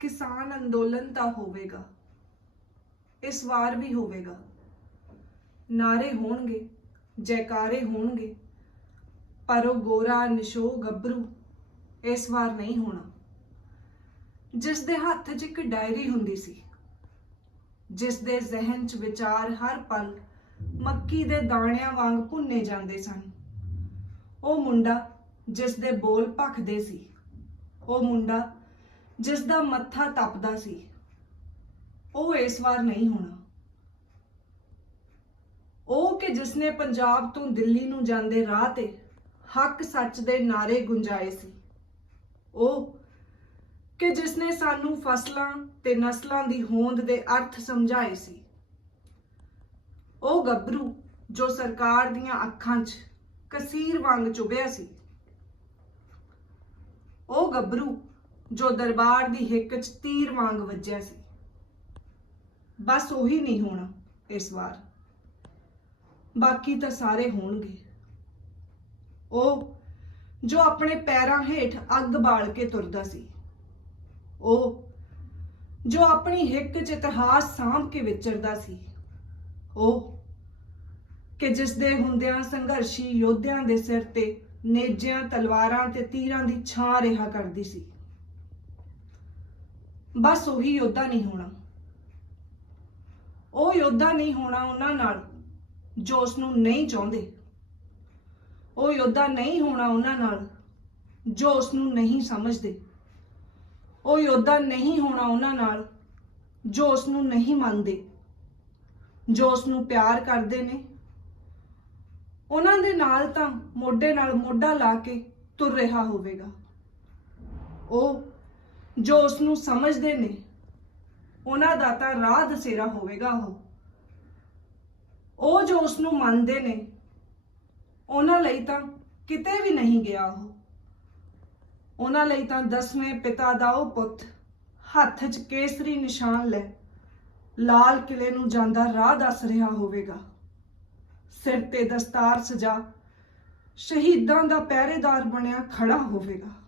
ਕਿਸਾਨ ਅੰਦੋਲਨ ਤਾਂ ਹੋਵੇਗਾ, ਇਸ ਵਾਰ ਵੀ ਹੋਵੇਗਾ। ਨਾਰੇ ਹੋਣਗੇ, ਜੈਕਾਰੇ ਹੋਣਗੇ, ਪਰ ਉਹ ਗੋਰਾ, ਨਿਸ਼ੋ, ਗੱਭਰੂ ਇਸ ਵਾਰ ਨਹੀਂ ਹੋਣਾ। ਜਿਸ ਦੇ ਹੱਥ 'ਚ ਇੱਕ ਡਾਇਰੀ ਹੁੰਦੀ ਸੀ, ਜਿਸ ਦੇ ਜ਼ਿਹਨ 'ਚ ਵਿਚਾਰ ਹਰ ਪਲ ਮੱਕੀ ਦੇ ਦਾਣਿਆਂ ਵਾਂਗ ਭੁੰਨੇ ਜਾਂਦੇ ਸਨ, ਉਹ ਮੁੰਡਾ ਜਿਸ ਦੇ ਬੋਲ ਭਖਦੇ ਸੀ, ਉਹ ਮੁੰਡਾ ਜਿਸ ਦਾ ਮੱਥਾ ਤਪਦਾ ਸੀ, ਉਹ ਇਸ ਵਾਰ ਨਹੀਂ ਹੋਣਾ। ਉਹ ਕਿ ਜਿਸ ਨੇ ਪੰਜਾਬ ਤੋਂ ਦਿੱਲੀ ਨੂੰ ਜਾਂਦੇ ਰਾਹ ਤੇ ਹੱਕ ਸੱਚ ਦੇ ਨਾਰੇ ਗੁੰਜਾਏ ਸੀ, ਉਹ ਕਿ ਜਿਸ ਨੇ ਸਾਨੂੰ ਫਸਲਾਂ ਤੇ ਨਸਲਾਂ ਦੀ ਹੋਂਦ ਦੇ ਅਰਥ ਸਮਝਾਏ ਸੀ, ਉਹ ਗੱਭਰੂ ਜੋ ਸਰਕਾਰ ਦੀਆਂ ਅੱਖਾਂ 'ਚ ਕਸੀਰ ਵਾਂਗ ਚੁਭਿਆ ਸੀ, ਉਹ ਗੱਭਰੂ ਜੋ ਦਰਬਾਰ ਦੀ ਹਿੱਕ 'ਚ ਤੀਰ ਵਾਂਗ ਵੱਜਿਆ ਸੀ। ਬਸ ਉਹੀ ਨਹੀਂ ਹੋਣਾ ਇਸ ਵਾਰ। ਬਾਕੀ ਤਾਂ ਸਾਰੇ ਹੋਣਗੇ। ਉਹ ਜੋ ਆਪਣੇ ਪੈਰਾਂ ਹੇਠ ਅੱਗ ਬਾਲ ਕੇ ਤੁਰਦਾ ਸੀ। ਉਹ ਜੋ ਆਪਣੀ ਹਿੱਕ 'ਚ ਇਤਿਹਾਸ ਸਾਂਭ ਕੇ ਵਿਚਰਦਾ ਸੀ। ਉਹ ਕਿ ਜਿਸ ਦੇ ਹੁੰਦਿਆਂ ਸੰਘਰਸ਼ੀ ਯੋਧਿਆਂ ਦੇ ਸਿਰ ਤੇ ਨੇਜਿਆਂ ਤਲਵਾਰਾਂ ਤੇ ਤੀਰਾਂ ਦੀ ਛਾਂ ਰਿਹਾ ਕਰਦੀ ਸੀ। ਬਸ ਉਹੀ ਯੋਧਾ ਨਹੀਂ ਹੋਣਾ। ਉਹ ਯੋਧਾ ਨਹੀਂ ਹੋਣਾ ਉਹਨਾਂ ਨਾਲ ਜੋ ਉਸ ਨੂੰ ਨਹੀਂ ਚਾਹੁੰਦੇ। ਉਹ ਯੋਧਾ ਨਹੀਂ ਹੋਣਾ ਉਹਨਾਂ ਨਾਲ ਜੋ ਉਸ ਨੂੰ ਨਹੀਂ ਸਮਝਦੇ। ਉਹ ਯੋਧਾ ਨਹੀਂ ਹੋਣਾ ਉਹਨਾਂ ਨਾਲ ਜੋ ਉਸ ਨੂੰ ਨਹੀਂ ਮੰਨਦੇ। ਜੋ ਉਸ ਨੂੰ ਪਿਆਰ ਕਰਦੇ ਨੇ। ਉਹਨਾਂ ਦੇ ਨਾਲ ਤਾਂ ਮੋਢੇ ਨਾਲ ਮੋਢਾ ਲਾ ਕੇ ਤੁਰ ਰਿਹਾ ਹੋਵੇਗਾ। ਉਹ ਜੋ ਉਸ ਨੂੰ ਸਮਝਦੇ ਨੇ, ਉਹਨਾਂ ਦਾ ਤਾਂ ਰਾਹ ਦਸੇਰਾ ਹੋਵੇਗਾ ਉਹ। ਉਹ ਜੋ ਉਸ ਨੂੰ ਮੰਨਦੇ ਨੇ, ਉਹਨਾਂ ਲਈ ਤਾਂ ਕਿਤੇ ਵੀ ਨਹੀਂ ਗਿਆ ਉਹ। ਉਹਨਾਂ ਲਈ ਤਾਂ ਦਸਵੇਂ ਪਿਤਾ ਦਾ ਉਹ ਪੁੱਤ ਹੱਥ 'ਚ ਕੇਸਰੀ ਨਿਸ਼ਾਨ ਲੈ ਲਾਲ ਕਿਲੇ ਨੂੰ ਜਾਂਦਾ ਰਾਹ ਦੱਸ ਰਿਹਾ ਹੋਵੇਗਾ। ਸਿਰ ਤੇ ਦਸਤਾਰ ਸਜਾ ਸ਼ਹੀਦਾਂ ਦਾ ਪਹਿਰੇਦਾਰ ਬਣਿਆ ਖੜਾ ਹੋਵੇਗਾ।